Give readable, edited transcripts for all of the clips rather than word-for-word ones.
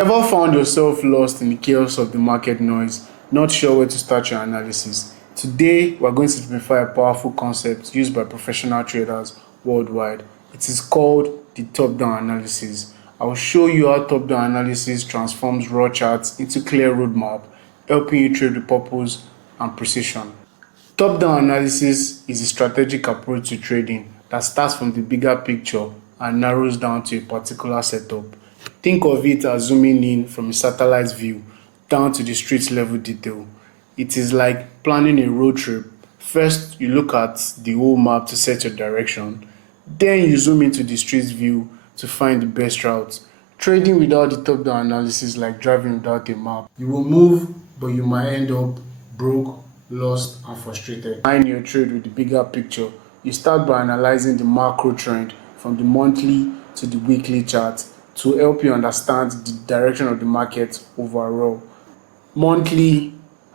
Ever found yourself lost in the chaos of the market noise, not sure where to start your analysis? Today, we're going to simplify a powerful concept used by professional traders worldwide. It is called the top-down analysis. I will show you how top-down analysis transforms raw charts into clear roadmap, helping you trade with purpose and precision. Top-down analysis is a strategic approach to trading that starts from the bigger picture and narrows down to a particular setup. Think of it as zooming in from a satellite view down to the street level detail. It is like planning a road trip. First, you look at the whole map to set your direction. Then you zoom into the street view to find the best route. Trading without the top-down analysis is like driving without a map. You will move, but you might end up broke, lost, and frustrated. Align your trade with the bigger picture. You start by analyzing the macro trend from the monthly to the weekly chart to help you understand the direction of the market overall. Monthly,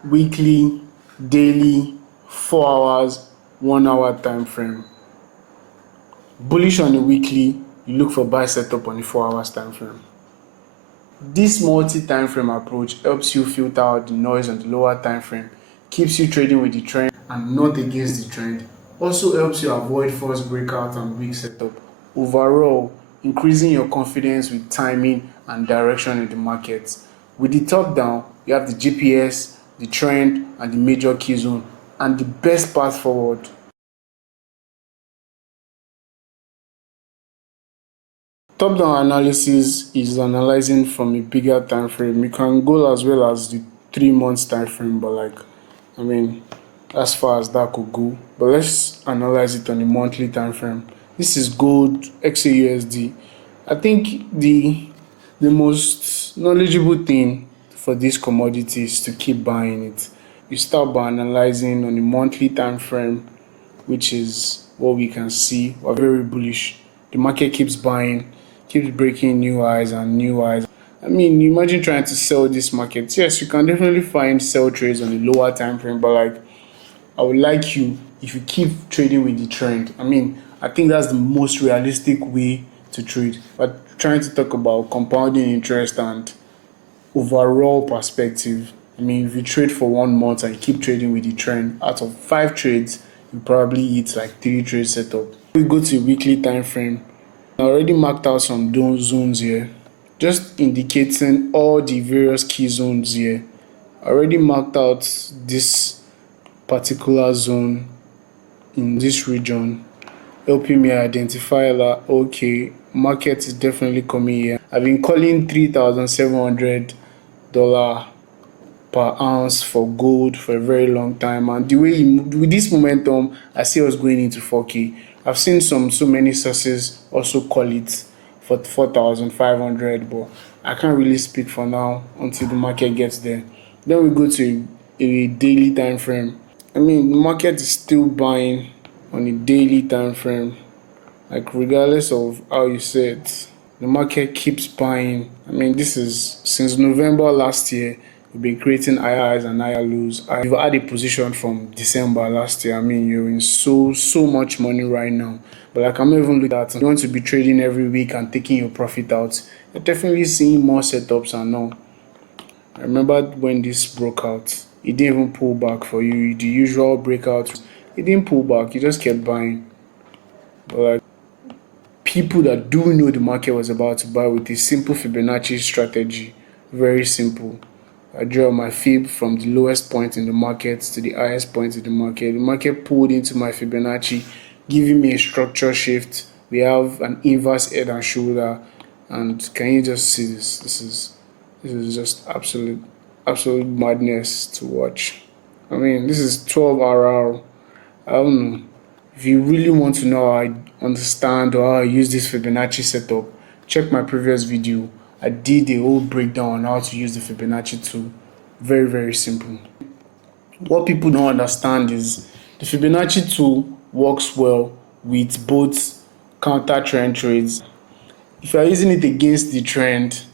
weekly, daily, 4 hours, 1 hour time frame. Bullish on the weekly, you look for buy setup on the 4 hours time frame. This multi-time frame approach helps you filter out the noise on the lower time frame, keeps you trading with the trend and not against the trend. Also helps you avoid false breakout and weak setup. Overall, increasing your confidence with timing and direction in the market. With the top down, you have the GPS, the trend, and the major key zone, and the best path forward. Top-down analysis is analyzing from a bigger time frame. You can go as well as the 3 months time frame, but as far as that could go. But let's analyze it on a monthly time frame. This is gold XAUSD. I think the most knowledgeable thing for this commodity is to keep buying it. You start by analyzing on a monthly time frame, which is what we can see. We're very bullish. The market keeps buying, keeps breaking new highs and new highs. Imagine trying to sell this market. Yes, you can definitely find sell trades on the lower time frame, but I would like you, if you keep trading with the trend. I think that's the most realistic way to trade. But trying to talk about compounding interest and overall perspective. If you trade for 1 month and keep trading with the trend, out of 5 trades, you probably hit like 3 trade setup. We go to weekly time frame. I already marked out some zones here, just indicating all the various key zones here. I already marked out this particular zone in this region, helping me identify that okay, market is definitely coming here. I've been calling $3,700 per ounce for gold for a very long time, and the way with this momentum, I see us going into 4K. I've seen so many sources also call it for 4,500, but I can't really speak for now until the market gets there. Then we go to a daily time frame. The market is still buying on a daily time frame. Regardless of how you say it, the market keeps buying. This is since November last year. We've been creating higher highs and higher lows. You've had a position from December last year. You're in so much money right now. But I'm not even looking at that. You want to be trading every week and taking your profit out. You're definitely seeing more setups and all. I remember when this broke out, it didn't even pull back for you. The usual breakout, it didn't pull back. You just kept buying. But people that do know the market was about to buy with a simple Fibonacci strategy, very simple. I draw my fib from the lowest point in the market to the highest point in the market. The market pulled into my Fibonacci, giving me a structure shift. We have an inverse head and shoulder, and can you just see this? This is just absolute madness to watch. This is 12 RR. I don't know. If you really want to know how I understand or how I use this Fibonacci setup, check my previous video. I did a whole breakdown on how to use the Fibonacci tool. Very, very simple. What people don't understand is the Fibonacci tool works well with both counter trend trades. If you're using it against the trend,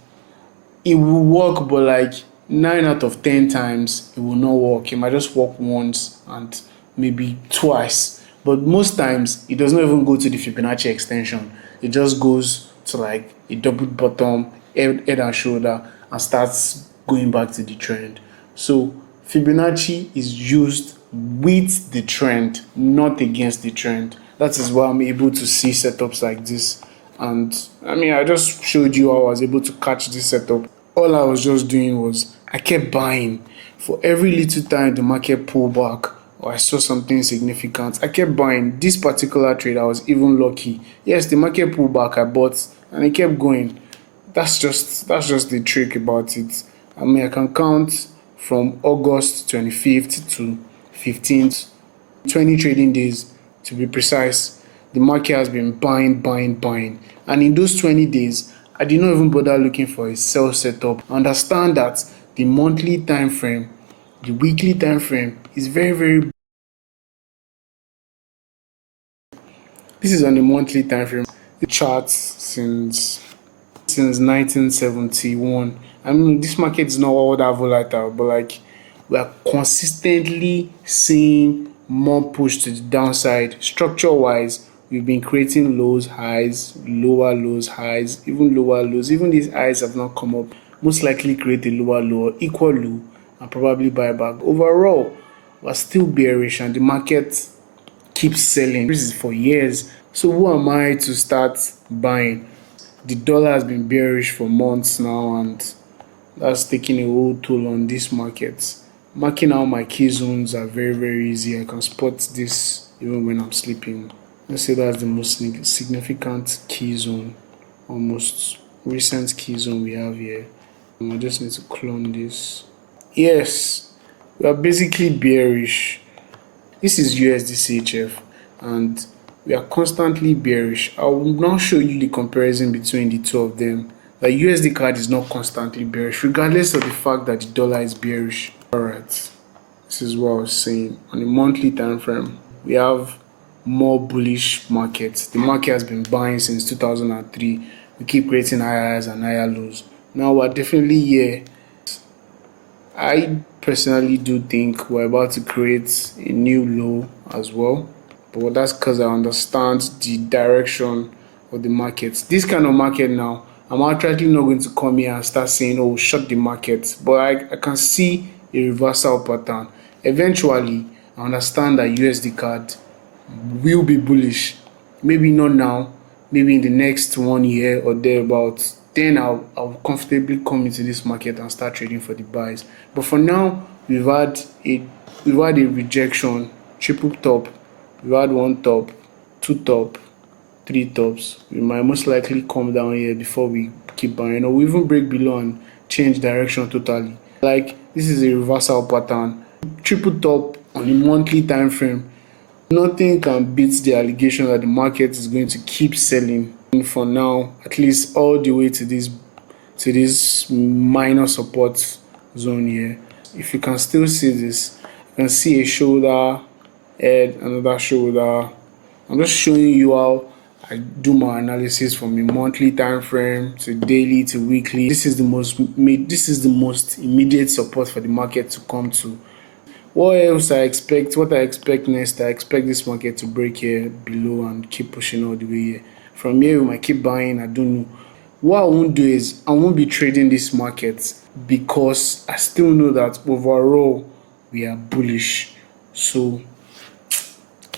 it will work, but 9 out of 10 times it will not work. It might just work once and maybe twice. But most times it does not even go to the Fibonacci extension. It just goes to a double bottom, head and shoulder, and starts going back to the trend. So Fibonacci is used with the trend, not against the trend. That is why I'm able to see setups like this. And I mean, I just showed you how I was able to catch this setup. All I was just doing was I kept buying. For every little time the market pulled back or I saw something significant, I kept buying. This particular trade, I was even lucky. Yes, the market pulled back, I bought, and it kept going. That's just the trick about it. I mean, I can count from August 25th to 15th, 20 trading days to be precise. The market has been buying. And in those 20 days, I did not even bother looking for a sell setup. Understand that the monthly time frame, the weekly time frame is very. This is on the monthly time frame. The charts since 1971. I mean, this market is not all that volatile, but like we are consistently seeing more push to the downside. Structure wise, we've been creating lows, highs, lower lows, highs, even lower lows. Even these highs have not come up. Most likely create a lower low, equal low, and probably buy back. Overall, we're still bearish, and the market keeps selling. This is for years. So who am I to start buying? The dollar has been bearish for months now, and that's taking a whole toll on this market. Marking out my key zones are very easy. I can spot this even when I'm sleeping. Let's say that's the most significant key zone, almost recent key zone we have here. I just need to clone this. Yes, we are basically bearish. This is USD and we are constantly bearish. I will now show you the comparison between the two of them. The USD card is not constantly bearish, regardless of the fact that the dollar is bearish. Alright, this is what I was saying. On the monthly time frame, we have more bullish markets. The market has been buying since 2003. We keep creating higher highs and higher lows. Now we're definitely here. I personally do think we're about to create a new low as well, but that's because I understand the direction of the market. This kind of market now, I'm actually not going to come here and start saying, oh, shut the market, but I can see a reversal pattern. Eventually, I understand that USD card will be bullish. Maybe not now, maybe in the next 1 year or thereabouts. Then I'll comfortably come into this market and start trading for the buys. But for now, we've had a rejection, triple top. We've had one top, two top, three tops. We might most likely come down here before we keep buying, or we even break below and change direction totally. Like this is a reversal pattern. Triple top on the monthly time frame. Nothing can beat the allegation that the market is going to keep selling for now, at least all the way to this minor support zone here. If you can still see this, you can see a shoulder, head, another shoulder. I'm just showing you how I do my analysis from a monthly time frame to daily to weekly. This is the most immediate support for the market to come to. What else I expect? What I expect next? I expect this market to break here below and keep pushing all the way here. From here, we might keep buying. I don't know. What I won't do is I won't be trading this market because I still know that overall we are bullish. So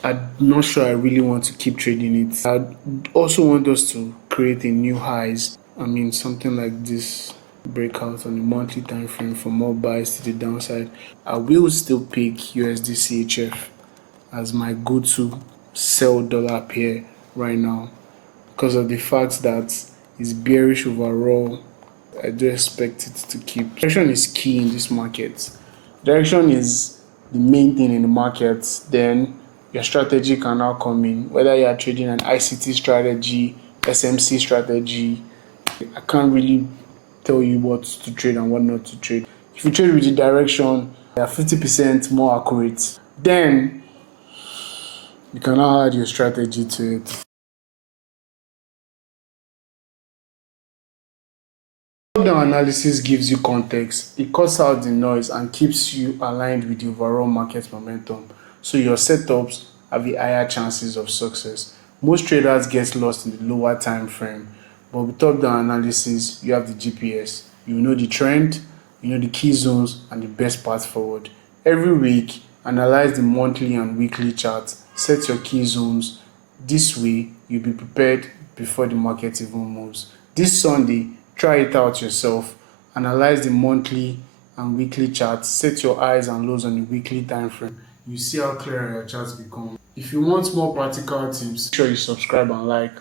I'm not sure I really want to keep trading it. I also want us to create a new highs. I mean, something like this breakout on the monthly time frame for more buys to the downside. I will still pick USD CHF as my go-to sell dollar pair right now because of the fact that it's bearish overall. I do expect it to keep. Direction is key in this market. Direction is the main thing in the market. Then your strategy can now come in. Whether you are trading an ICT strategy, SMC strategy, I can't really tell you what to trade and what not to trade. If you trade with the direction, they are 50% more accurate. Then you can now add your strategy to it. Top-down analysis gives you context. It cuts out the noise and keeps you aligned with the overall market momentum. So your setups have the higher chances of success. Most traders get lost in the lower time frame, but with top-down analysis, you have the GPS. You know the trend, you know the key zones, and the best path forward. Every week, analyze the monthly and weekly charts, set your key zones. This way, you'll be prepared before the market even moves. This Sunday, try it out yourself. Analyze the monthly and weekly charts, set your highs and lows on the weekly time frame. You see how clear your charts become. If you want more practical tips, make sure you subscribe and like.